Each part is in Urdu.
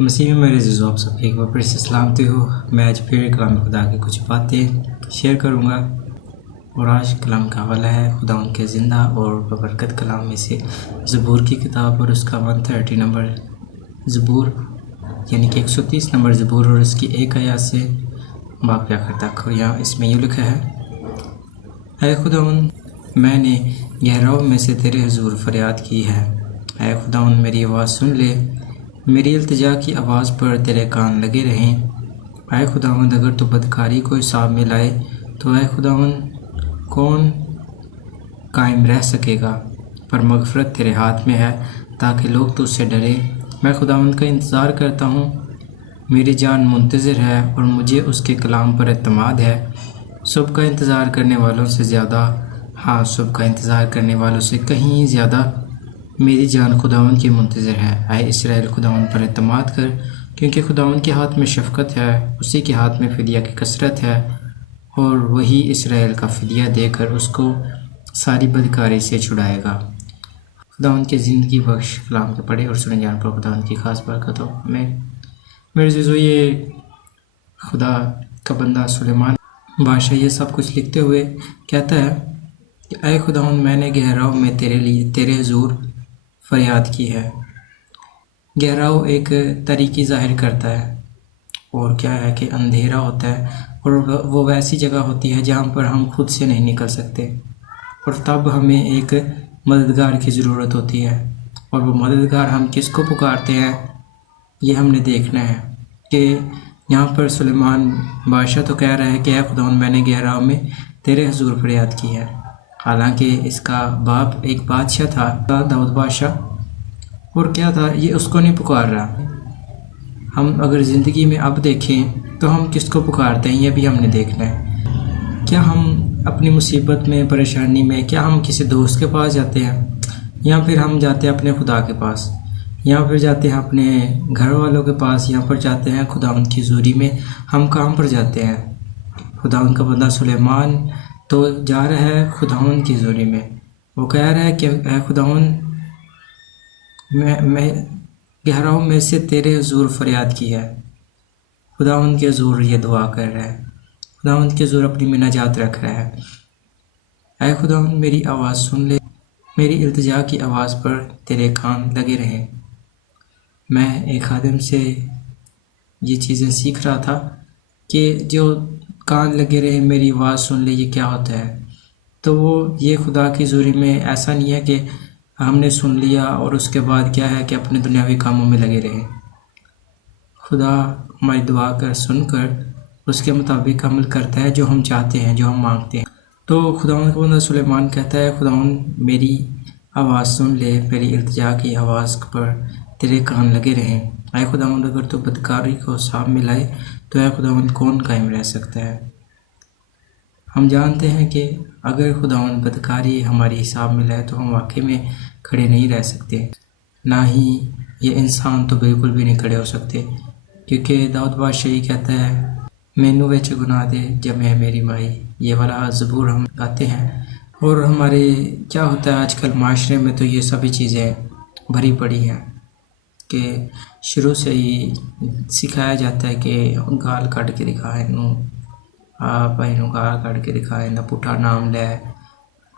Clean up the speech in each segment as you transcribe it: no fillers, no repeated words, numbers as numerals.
مسیح میں میرے عزیزو آپ سب ایک بار پھر سے سلامتی ہو۔ میں آج پھر کلام خدا کی کچھ باتیں شیئر کروں گا، اور آج کلام کا حوالہ ہے خدا ان کے زندہ اور ببرکت کلام میں سے زبور کی کتاب، اور اس کا 130 نمبر زبور یعنی کہ 130 نمبر زبور، اور اس کی ایک آیات سے واقعہ کرتا ہے۔ یہاں اس میں یہ لکھا ہے: اے خداوند، میں نے گہراؤں میں سے تیرے حضور فریاد کی ہے۔ اے خداوند، میری آواز سن لے، میری التجا کی آواز پر تیرے کان لگے رہیں۔ اے خداوند، اگر تو بدکاری کو حساب میں لائے تو اے خداوند کون قائم رہ سکے گا؟ پر مغفرت تیرے ہاتھ میں ہے تاکہ لوگ تو اس سے ڈریں۔ میں خداوند کا انتظار کرتا ہوں، میری جان منتظر ہے اور مجھے اس کے کلام پر اعتماد ہے۔ صبح کا انتظار کرنے والوں سے زیادہ، ہاں صبح کا انتظار کرنے والوں سے کہیں زیادہ میری جان خداوند کی منتظر ہے۔ اے اسرائیل، خداوند پر اعتماد کر، کیونکہ خداوند کے ہاتھ میں شفقت ہے، اسی کے ہاتھ میں فدیہ کی کثرت ہے، اور وہی اسرائیل کا فدیہ دے کر اس کو ساری بدکاری سے چھڑائے گا۔ خداوند کی زندگی بخش کلام کے پڑھے اور سنے جان پر خداوند کی خاص برکت ہو۔ میں میرے عزیزو، یہ خدا کا بندہ سلیمان بادشاہ یہ سب کچھ لکھتے ہوئے کہتا ہے کہ اے خداوند، میں نے گہراؤں میں تیرے حضور فریاد کی ہے۔ گہراؤ ایک تاریکی ظاہر کرتا ہے، اور کیا ہے کہ اندھیرا ہوتا ہے، اور وہ ویسی جگہ ہوتی ہے جہاں پر ہم خود سے نہیں نکل سکتے، اور تب ہمیں ایک مددگار کی ضرورت ہوتی ہے، اور وہ مددگار ہم کس کو پکارتے ہیں یہ ہم نے دیکھنا ہے۔ کہ یہاں پر سلیمان بادشاہ تو کہہ رہا ہے کہ اے خداوند، میں نے گہراؤں میں تیرے حضور فریاد کی ہے، حالانکہ اس کا باپ ایک بادشاہ تھا، داؤد بادشاہ، اور کیا تھا یہ اس کو نہیں پکار رہا۔ ہم اگر زندگی میں اب دیکھیں تو ہم کس کو پکارتے ہیں یہ بھی ہم نے دیکھنا ہے۔ کیا ہم اپنی مصیبت میں، پریشانی میں، کیا ہم کسی دوست کے پاس جاتے ہیں، یا پھر ہم جاتے ہیں اپنے خدا کے پاس، یا پھر جاتے ہیں اپنے گھر والوں کے پاس، یا پھر جاتے ہیں خداوند کی حضوری میں ہم کام پر جاتے ہیں؟ خداوند کا بندہ سلیمان تو جا رہا ہے خداوند کی حضوری میں، وہ کہہ رہا ہے کہ اے خداوند، میں گہراؤں میں سے تیرے حضور فریاد کی ہے۔ خداوند کے حضور یہ دعا کر رہا ہے، خداوند کے حضور اپنی مناجات رکھ رہا ہے۔ اے خداوند، میری آواز سن لے، میری التجا کی آواز پر تیرے کان لگے رہیں۔ میں ایک خادم سے یہ چیزیں سیکھ رہا تھا کہ جو کان لگے رہے، میری آواز سن لے، یہ کیا ہوتا ہے؟ تو وہ یہ خدا کی حضوری میں ایسا نہیں ہے کہ ہم نے سن لیا اور اس کے بعد کیا ہے کہ اپنے دنیاوی کاموں میں لگے رہیں۔ خدا ہماری دعا کر سن کر اس کے مطابق عمل کرتا ہے جو ہم چاہتے ہیں، جو ہم مانگتے ہیں۔ تو خداوند کا بندہ سلیمان کہتا ہے خداوند، میری آواز سن لے، میری التجا کی آواز پر تیرے کان لگے رہیں۔ اے خداوند، اگر تو بدکاری کو حساب میں لائے تو اے خداوند کون قائم رہ سکتا ہے؟ ہم جانتے ہیں کہ اگر خداوند بدکاری ہماری حساب میں لائے تو ہم واقعی میں کھڑے نہیں رہ سکتے، نہ ہی یہ انسان تو بالکل بھی نہیں کھڑے ہو سکتے، کیونکہ داؤد بادشاہ یہ کہتا ہے مینو وچ گناہ دے جمے میری مائی، یہ والا زبور ہم گاتے ہیں۔ اور ہمارے کیا ہوتا ہے آج کل معاشرے میں تو یہ سبھی چیزیں بھری پڑی ہیں کہ شروع سے ہی سکھایا جاتا ہے کہ گال کٹ کے دکھائے نو، آپ گال کٹ کے دکھائے نہ پٹھا نام لے۔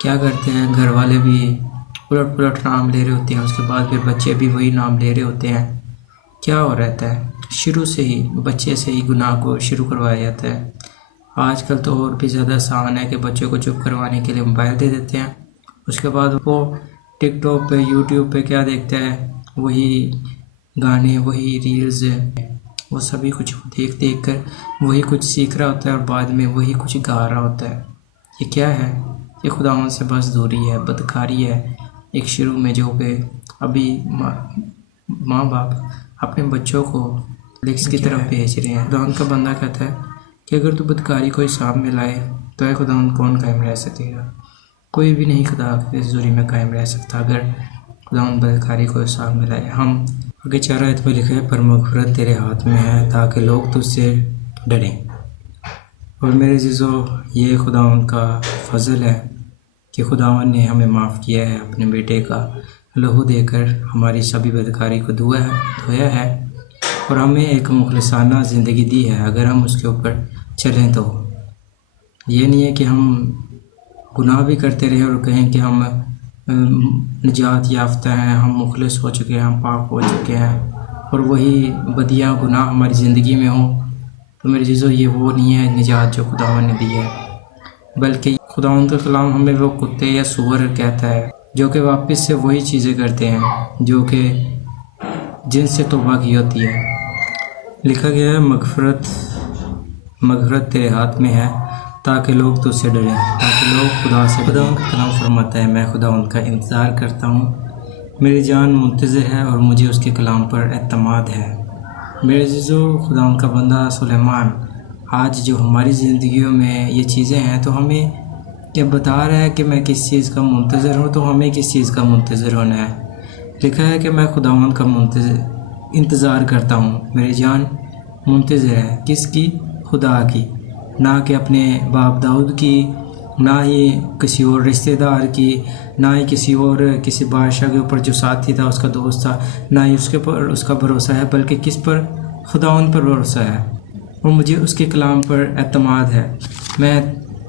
کیا کرتے ہیں گھر والے بھی پلٹ نام لے رہے ہوتے ہیں، اس کے بعد پھر بچے بھی وہی نام لے رہے ہوتے ہیں۔ کیا ہو رہتا ہے؟ شروع سے ہی بچے سے ہی گناہ کو شروع کروایا جاتا ہے۔ آج کل تو اور بھی زیادہ آسان ہے کہ بچوں کو چپ کروانے کے لیے موبائل دے دیتے ہیں، اس کے بعد وہ ٹک ٹاک پہ، یوٹیوب پہ کیا دیکھتا ہے، وہی گانے، وہی ریلز، وہ سبھی کچھ دیکھ کر وہی کچھ سیکھ رہا ہوتا ہے، اور بعد میں وہی کچھ گا رہا ہوتا ہے۔ یہ کیا ہے؟ یہ خداوند سے بس دوری ہے، بدکاری ہے۔ ایک شروع میں جو کہ ابھی ماں باپ اپنے بچوں کو لیکس کی طرف بھیج رہے ہیں۔ خداوند کا بندہ کہتا ہے کہ اگر تو بدکاری کو حساب میں لائے تو اے خداوند کون قائم رہ سکے گا؟ کوئی بھی نہیں خدا کی حضوری میں قائم رہ سکتا اگر خداوند بدکاری کو حساب میں لائے۔ ہم آگے 4 آیت میں لکھے پر مغفرت تیرے ہاتھ میں ہے تاکہ لوگ تجھ سے ڈریں۔ اور میرے عزیزو، یہ خداوند کا فضل ہے کہ خداوند نے ہمیں معاف کیا ہے، اپنے بیٹے کا لہو دے کر ہماری سبھی بدکاری کو دھویا ہے، اور ہمیں ایک مخلصانہ زندگی دی ہے اگر ہم اس کے اوپر چلیں تو۔ یہ نہیں ہے کہ ہم گناہ بھی کرتے رہیں اور کہیں کہ ہم نجات یافتہ ہیں، ہم مخلص ہو چکے ہیں، ہم پاک ہو چکے ہیں، اور وہی بدیاں گناہ ہماری زندگی میں ہوں، تو میرے عزیزو یہ وہ نہیں ہے نجات جو خداوند نے دی ہے، بلکہ خداوند کا کلام ہمیں وہ کتے یا سور کہتا ہے جو کہ واپس سے وہی چیزیں کرتے ہیں جو کہ جن سے توبہ کی ہوتی ہے۔ لکھا گیا ہے مغفرت تیرے ہاتھ میں ہے تاکہ لوگ تجھ سے ڈریں، تاکہ لوگ خدا سے ڈریں۔ خداوند کا کلام فرماتا ہے میں خداوند کا انتظار کرتا ہوں، میری جان منتظر ہے اور مجھے اس کے کلام پر اعتماد ہے۔ میرے عزیزو، خداوند کا بندہ سلیمان آج جو ہماری زندگیوں میں یہ چیزیں ہیں تو ہمیں کیا بتا رہا ہے کہ میں کس چیز کا منتظر ہوں، تو ہمیں کس چیز کا منتظر ہونا ہے۔ لکھا ہے کہ میں خداوند کا انتظار کرتا ہوں، میری جان منتظر ہے، کس کی؟ خدا کی، نہ کہ اپنے باپ داؤد کی، نہ ہی کسی اور رشتہ دار کی، نہ ہی کسی بادشاہ کے اوپر جو ساتھی تھا، اس کا دوست تھا، نہ ہی اس کے پر اس کا بھروسہ ہے، بلکہ کس پر؟ خداوند پر بھروسہ ہے، اور مجھے اس کے کلام پر اعتماد ہے۔ میں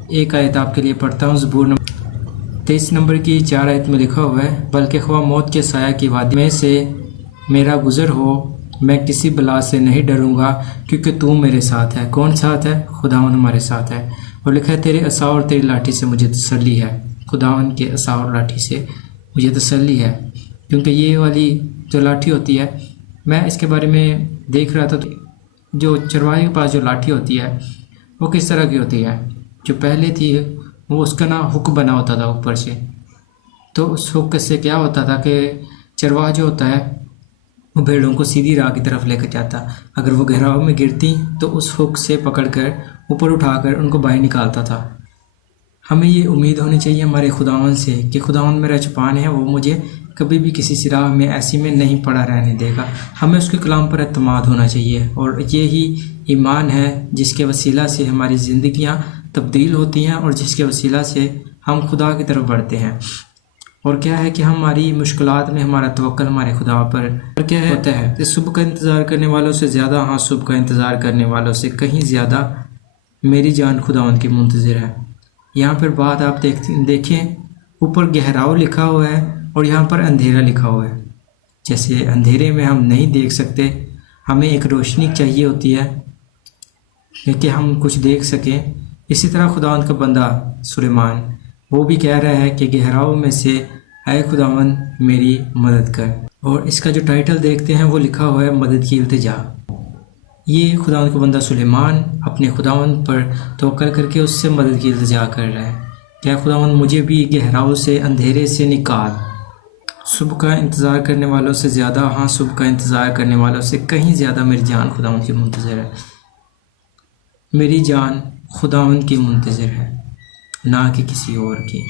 ایک آیت آپ کے لیے پڑھتا ہوں، زبور 23 نمبر کی 4 آیت میں لکھا ہوا ہے، بلکہ خواہ موت کے سایہ کی وادی میں سے میرا گزر ہو، میں کسی بلا سے نہیں ڈروں گا، کیونکہ تو میرے ساتھ ہے۔ کون ساتھ ہے؟ خداوند ہمارے ساتھ ہے۔ اور لکھا ہے تیرے عصا اور تیری لاٹھی سے مجھے تسلی ہے۔ خداوند کے عصا اور لاٹھی سے مجھے تسلی ہے، کیونکہ یہ والی جو لاٹھی ہوتی ہے، میں اس کے بارے میں دیکھ رہا تھا، جو چرواہے کے پاس جو لاٹھی ہوتی ہے وہ کس طرح کی ہوتی ہے؟ جو پہلے تھی وہ اس کا ہک بنا ہوتا تھا اوپر سے، تو اس ہک سے کیا ہوتا تھا کہ چرواہا جو ہوتا ہے وہ بھیڑوں کو سیدھی راہ کی طرف لے کر جاتا، اگر وہ گہراؤ میں گرتی تو اس ہک سے پکڑ کر اوپر اٹھا کر ان کو باہر نکالتا تھا۔ ہمیں یہ امید ہونی چاہیے ہمارے خداوند سے کہ خداوند میرا چپان ہے، وہ مجھے کبھی بھی کسی راہ میں ایسی میں نہیں پڑا رہنے دے گا۔ ہمیں اس کے کلام پر اعتماد ہونا چاہیے، اور یہی ایمان ہے جس کے وسیلہ سے ہماری زندگیاں تبدیل ہوتی ہیں اور جس کے وسیلہ سے ہم خدا کی طرف بڑھتے ہیں۔ اور کیا ہے کہ ہماری مشکلات میں ہمارا توکل ہمارے خدا پر کیا ہے ہوتا ہے کہ صبح کا انتظار کرنے والوں سے زیادہ، صبح کا انتظار کرنے والوں سے کہیں زیادہ میری جان خداوند کی منتظر ہے۔ یہاں پر بات آپ دیکھیں، اوپر گہراؤ لکھا ہوا ہے اور یہاں پر اندھیرا لکھا ہوا ہے۔ جیسے اندھیرے میں ہم نہیں دیکھ سکتے، ہمیں ایک روشنی چاہیے ہوتی ہے کہ ہم کچھ دیکھ سکیں، اسی طرح خداوند کا بندہ سلیمان وہ بھی کہہ رہا ہے کہ گہراؤں میں سے اے خداوند میری مدد کر۔ اور اس کا جو ٹائٹل دیکھتے ہیں وہ لکھا ہوا ہے مدد کی التجا۔ یہ خداوند کا بندہ سلیمان اپنے خداوند پر توکل کر کے اس سے مدد کی التجا کر رہا ہے کہ خداوند مجھے بھی گہراؤں سے، اندھیرے سے نکال۔ صبح کا انتظار کرنے والوں سے زیادہ، صبح کا انتظار کرنے والوں سے کہیں زیادہ میری جان خداوند کی منتظر ہے۔ میری جان خداوند کی منتظر ہے، نہ کہ کسی اور کی۔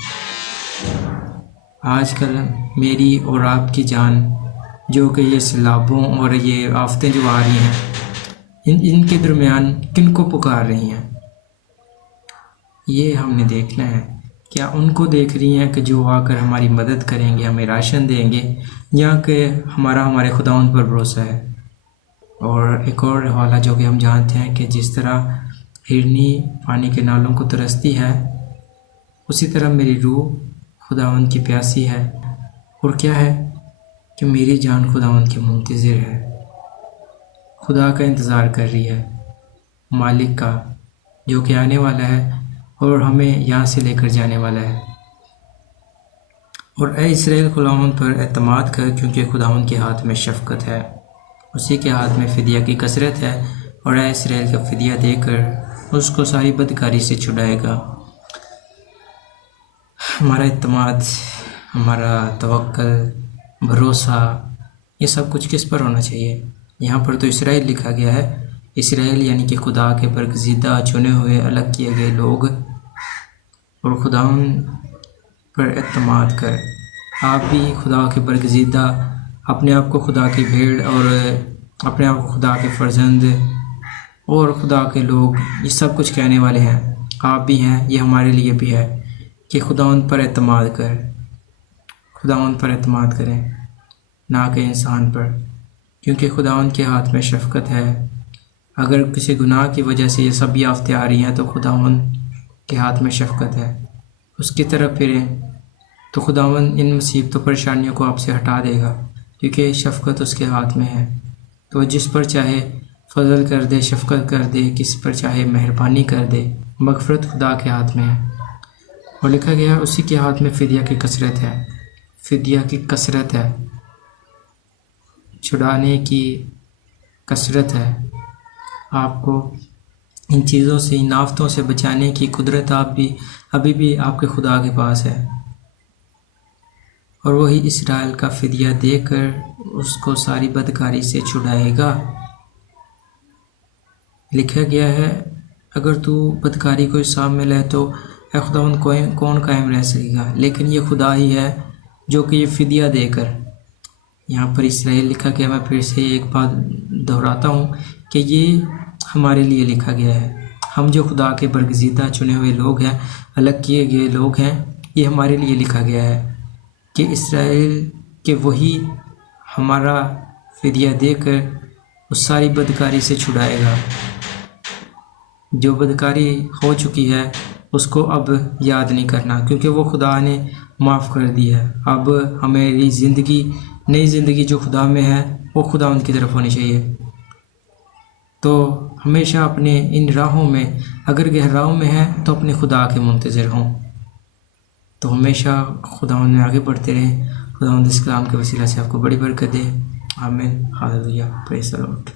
آج کل میری اور آپ کی جان جو کہ یہ سیلابوں اور یہ آفتیں جو آ رہی ہیں، ان کے درمیان کن کو پکار رہی ہیں؟ یہ ہم نے دیکھنا ہے۔ کیا ان کو دیکھ رہی ہیں کہ جو آ کر ہماری مدد کریں گے، ہمیں راشن دیں گے، یا کہ ہمارے خداوند پر بھروسہ ہے؟ اور ایک اور حوالہ جو کہ ہم جانتے ہیں کہ جس طرح ہرنی پانی کے نالوں کو ترستی ہے، اسی طرح میری روح خداوند کی پیاسی ہے۔ اور کیا ہے کہ میری جان خداوند کی منتظر ہے، خدا کا انتظار کر رہی ہے، مالک کا جو کہ آنے والا ہے اور ہمیں یہاں سے لے کر جانے والا ہے۔ اور اے اسرائیل خداوند پر اعتماد کر، کیونکہ خداوند کے ہاتھ میں شفقت ہے، اسی کے ہاتھ میں فدیہ کی کثرت ہے، اور اے اسرائیل کا فدیہ دے کر اس کو ساری بدکاری سے چھڑائے گا۔ ہمارا اعتماد، ہمارا توکل، بھروسہ، یہ سب کچھ کس پر ہونا چاہیے؟ یہاں پر تو اسرائیل لکھا گیا ہے، اسرائیل یعنی کہ خدا کے برگزیدہ، چنے ہوئے، الگ کیے گئے لوگ۔ اور خداوند پر اعتماد کر، آپ بھی خدا کے برگزیدہ، اپنے آپ کو خدا کی بھیڑ اور اپنے آپ کو خدا کے فرزند اور خدا کے لوگ، یہ سب کچھ کہنے والے ہیں، آپ بھی ہیں، یہ ہمارے لیے بھی ہے کہ خداوند پر اعتماد کر، خداوند پر اعتماد کریں، نہ کہ انسان پر۔ کیونکہ خداوند کے ہاتھ میں شفقت ہے۔ اگر کسی گناہ کی وجہ سے یہ سب آفتیں آ رہی ہیں تو خداوند کے ہاتھ میں شفقت ہے، اس کی طرف پھریں تو خداوند ان مصیبتوں پریشانیوں کو آپ سے ہٹا دے گا، کیونکہ شفقت اس کے ہاتھ میں ہے۔ تو جس پر چاہے فضل کر دے، شفقت کر دے، کس پر چاہے مہربانی کر دے۔ مغفرت خدا کے ہاتھ میں ہے، اور لکھا گیا اسی کے ہاتھ میں فدیہ کی کثرت ہے۔ فدیہ کی کثرت ہے، چھڑانے کی کثرت ہے۔ آپ کو ان چیزوں سے، ان آفتوں سے بچانے کی قدرت ابھی بھی آپ کے خدا کے پاس ہے، اور وہی اسرائیل کا فدیہ دے کر اس کو ساری بدکاری سے چھڑائے گا۔ لکھا گیا ہے اگر تو بدکاری کو شامل ہے تو اے خداوند کون قائم رہ سکے گا؟ لیکن یہ خدا ہی ہے جو کہ یہ فدیہ دے کر، یہاں پر اسرائیل لکھا گیا، میں پھر سے ایک بات دہراتا ہوں کہ یہ ہمارے لیے لکھا گیا ہے۔ ہم جو خدا کے برگزیدہ چنے ہوئے لوگ ہیں، الگ کیے گئے لوگ ہیں، یہ ہمارے لیے لکھا گیا ہے کہ اسرائیل کے وہی ہمارا فدیہ دے کر اس ساری بدکاری سے چھڑائے گا۔ جو بدکاری ہو چکی ہے اس کو اب یاد نہیں کرنا، کیونکہ وہ خدا نے معاف کر دی ہے۔ اب ہماری زندگی، نئی زندگی جو خدا میں ہے وہ خدا ان کی طرف ہونی چاہیے۔ تو ہمیشہ اپنے ان راہوں میں، اگر گہراؤں میں ہے تو اپنے خدا کے منتظر ہوں، تو ہمیشہ خدا میں آگے بڑھتے رہیں۔ خدا اس کلام کے وسیلہ سے آپ کو بڑی برکت دے۔ آمین، ہاللویہ، پریز دی لارڈ۔